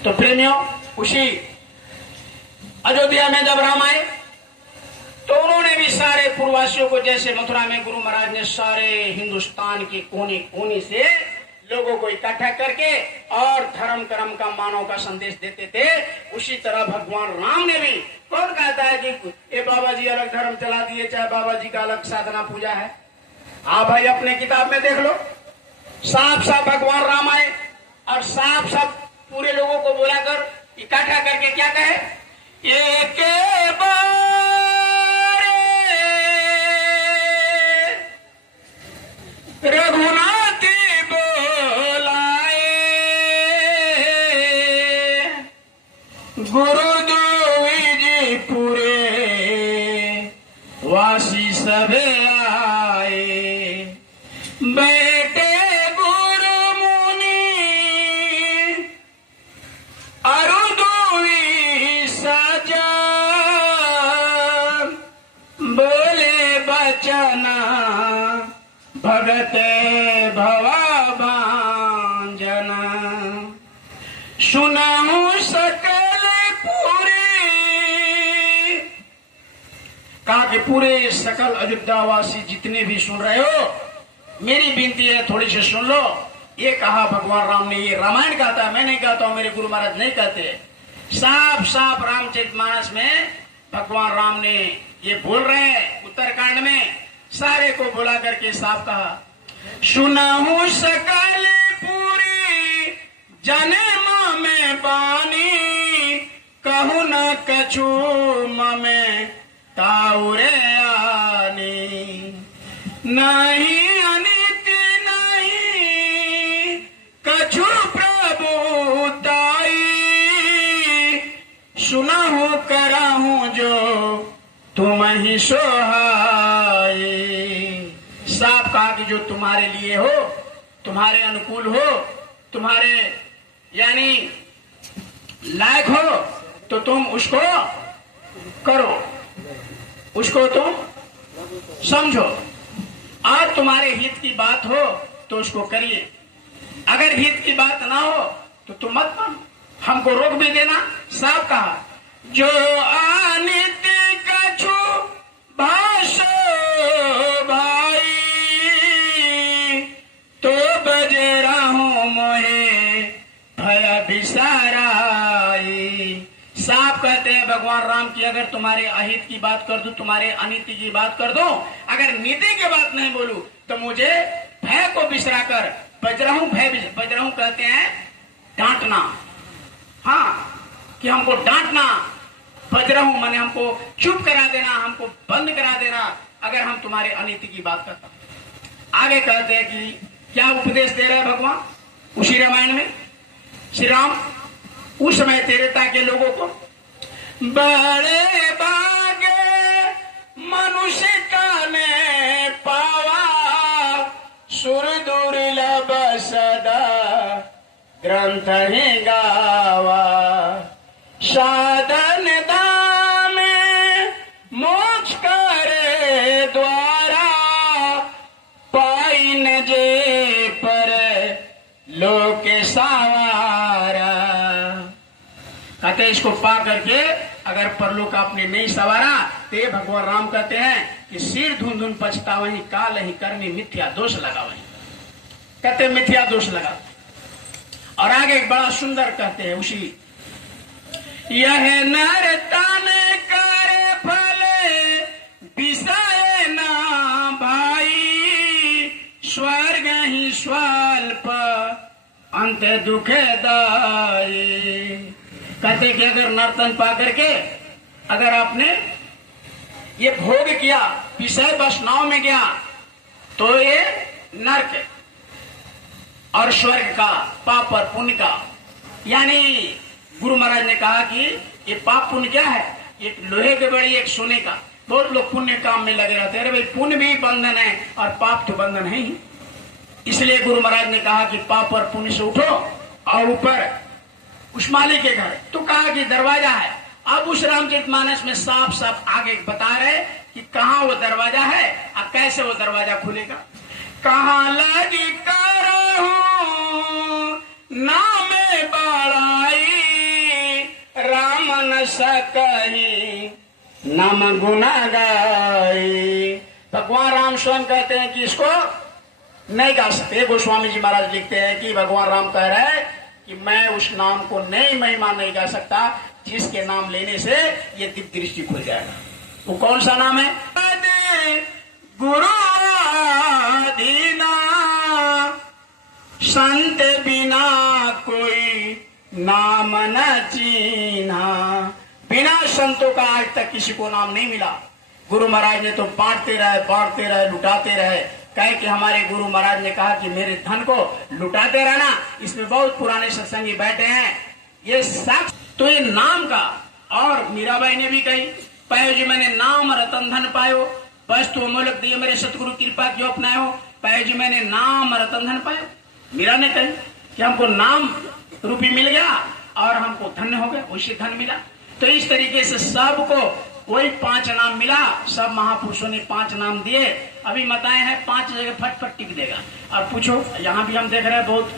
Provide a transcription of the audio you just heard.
तो प्रेमियों, उसी अयोध्या में जब राम आए तो उन्होंने भी सारे पूर्ववासियों को, जैसे मथुरा में गुरु महाराज ने सारे हिंदुस्तान के कोने कोने से लोगों को इकट्ठा करके और धर्म कर्म का मानव का संदेश देते थे, उसी तरह भगवान राम ने भी, कौन कहता है कि ये बाबा जी अलग धर्म चला दिए, चाहे बाबा जी का अलग साधना पूजा है। आप भाई अपने किताब में देख लो, साफ साफ भगवान राम आए और साफ साफ पूरे लोगों को बुलाकर इकट्ठा करके क्या कहे, एक रघुनाथ बोलाए, गुरु द्विज पूरे वासी सभे आए, बैठे गुरु मुनि अरु दुई सजा, बोले बचना भगत भवा भांजना, सुनाऊं सकल पूरे, कहा कि पूरे सकल अयोध्यावासी जितने भी सुन रहे हो, मेरी विनती है थोड़ी सी सुन लो। ये कहा भगवान राम ने, ये रामायण कहता है, मैं नहीं कहता हूं, मेरे गुरु महाराज नहीं कहते। साफ साफ रामचरितमानस में भगवान राम ने ये बोल रहे हैं, उत्तरकांड में सारे को बुला करके साफ कहा, सुनाहू सकल पूरी जन्म में बानी, कहू न कछु में ताउरे आनी, नहीं अनित नहीं कछु प्रभु ताई, सुनाहू कराहू जो तुम ही सोहाई। साफ कहा कि जो तुम्हारे लिए हो, तुम्हारे अनुकूल हो, तुम्हारे यानी लायक हो, तो तुम उसको करो, उसको तुम समझो, और तुम्हारे हित की बात हो तो उसको करिए। अगर हित की बात ना हो तो तुम मत मानो, हमको रोक भी देना। साफ कहा, जो अनित्य कछु भाषो भाई, तो बजराहू मोहे भय बिसाराई। साफ कहते हैं भगवान राम की, अगर तुम्हारे अहित की बात कर दूं, तुम्हारे अनिति की बात कर दूं, अगर नीति की बात नहीं बोलूं, तो मुझे भय को बिसरा कर बजराहू, बजराहू कहते हैं डांटना, हाँ, कि हमको डांटना, बजराहू माने हमको चुप करा देना, हमको बंद करा देना, अगर हम तुम्हारे अनिति की बात करते। आगे कहते हैं कि क्या उपदेश दे रहे हैं भगवान उसी रामायण में। श्री राम उस समय तेरता के लोगों को, बड़े बागे मनुष्य का ने पावा, सुर दुर्लभ सदा ग्रंथ ही गावा, साधन धाम मोक्ष करे द्वारा, पाई न जे पर लोक सवारा। कहते इसको पा करके अगर परलोक आपने नहीं सवारा, तो ये भगवान राम कहते हैं कि सिर धुन धुन पछतावही, काल ही करनी मिथ्या दोष लगा, वही कहते मिथ्या दोष लगा। और आगे एक बड़ा सुंदर कहते हैं उसी, यह नर तन करे फले विषय ना भाई, स्वर्ग ही स्वल्प अंत दुखे दाई। कहते कि अगर नर्तन पा करके अगर आपने ये भोग किया, विषय वासनाओं में गया, तो ये नरक और स्वर्ग का, पाप और पुण्य का, यानी गुरु महाराज ने कहा कि ये पाप पुण्य क्या है, एक लोहे के बड़ी, एक सोने का। बहुत लोग पुण्य काम में लगे रहते हैं, अरे भाई पुण्य भी बंधन है और पाप तो बंधन है ही। इसलिए गुरु महाराज ने कहा कि पाप और पुण्य से उठो और ऊपर उस माली के घर। तो कहा कि दरवाजा है। अब उस रामचरितमानस में साफ साफ आगे बता रहे कि कहाँ वो दरवाजा है और कैसे वो दरवाजा खुलेगा। कहाँ लगी करहूं नाम बड़ाई, सकही नम गुना गाई। भगवान राम स्वयं कहते हैं कि इसको नहीं गा सकते। गोस्वामी जी महाराज लिखते हैं कि भगवान राम कह रहे हैं कि मैं उस नाम को नहीं महिमा नहीं गा सकता जिसके नाम लेने से ये दिव्य दृष्टि खुल जाएगा। वो कौन सा नाम है? गुरु दीना संत बिना कोई नाम न चीना। बिना संतों का आज तक किसी को नाम नहीं मिला। गुरु महाराज ने तो बांटते रहे लुटाते रहे। कहे कि हमारे गुरु महाराज ने कहा कि मेरे धन को लुटाते रहना। इसमें बहुत पुराने सत्संगी बैठे हैं, ये साक्ष तो ये नाम का। और मीराबाई ने भी कही, पायो जी मैंने नाम रतन धन पायो, बस तो अमोलक दिए मेरे सतगुरु कृपा जो अपनायो। पायो जी मैंने नाम रतन धन पायो। मीरा ने कही कि हमको नाम रूपी मिल गया और हमको धन्य हो गया, उसी धन मिला। तो इस तरीके से सबको वही 5 नाम मिला। सब महापुरुषों ने 5 नाम दिए। अभी बताए हैं 5 जगह फटफट टिक देगा। और पूछो, यहाँ भी हम देख रहे हैं बहुत